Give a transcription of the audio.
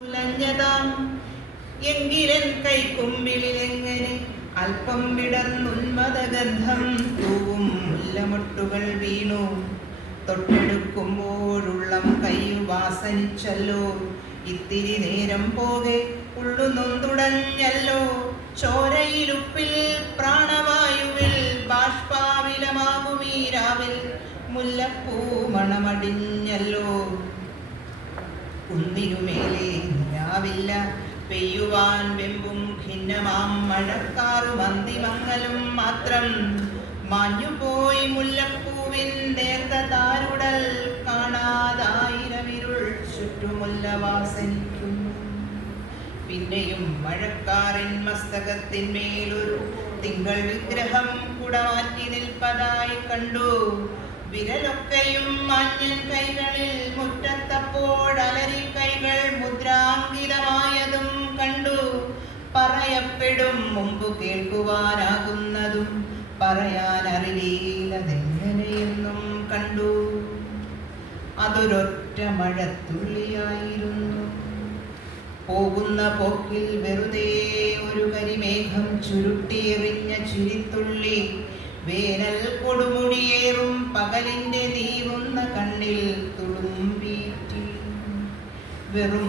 ഉലഞ്ഞതാം എങ്കിലൻ കൈക്കുമ്പിളിലെങ്ങനെ അല്പം വിടർന്നുന്മദഗന്ധം തൂവും മുല്ലമൊട്ടുകൾ വീണു. തൊട്ടെടുക്കുമ്പോഴുള്ളം കയ്യു വാസനിച്ചല്ലോ. ഇത്തിരി നേരം പോകെ ഉള്ളു നൊന്തുടഞ്ഞല്ലോ. ചോരയിലുപ്പിൽ പ്രാണവായുവിൽ ബാഷ്പാവിലമാകുമീരാവിൽ മുല്ലപ്പൂ മണമടിഞ്ഞല്ലോ. കുന്നിനുമേലെ നിലാവില്ല പെയ്യുവാൻ വെമ്പും ഖിന്നമാം മഴക്കാറും അന്തിമങ്ങലും മാത്രം. മാഞ്ഞുപോയി മുല്ലപ്പൂവിൻ നേർത്ത താരുടൽ കാണാതായിരമിരുൾ ചുറ്റുമുല്ല വാസനിക്കുന്നു. പിന്നെയും മഴക്കാറിൻ മസ്തകത്തിന്മേലൊരു തിങ്കൾ വിഗ്രഹം കുടമാറ്റി നിൽപ്പതായി കണ്ടു. വിരലൊക്കെയും മാഞ്ഞൻ കൈകളിൽ മുറ്റത്തപ്പോഴലരി കൈകൾ മുദ്രാങ്കിതമായതും കണ്ടു. പറയപ്പെടും മുമ്പ് കേൾക്കുവാനാകുന്നതും പറയാനറിയില്ലതെങ്ങനെയെന്നും കണ്ടു. അതൊരൊറ്റ മഴത്തുള്ളിയായിരുന്നു. പോകുന്ന പോക്കിൽ വെറുതെ ഒരു കരിമേഘം ചുരുട്ടിയെറിഞ്ഞ ചിരിത്തുള്ളി. വേനൽ കൊടുമുടിയേറും പകലിന്റെ തീവുന്ന കണ്ണിൽ തുളുമ്പീറ്റി. വെറും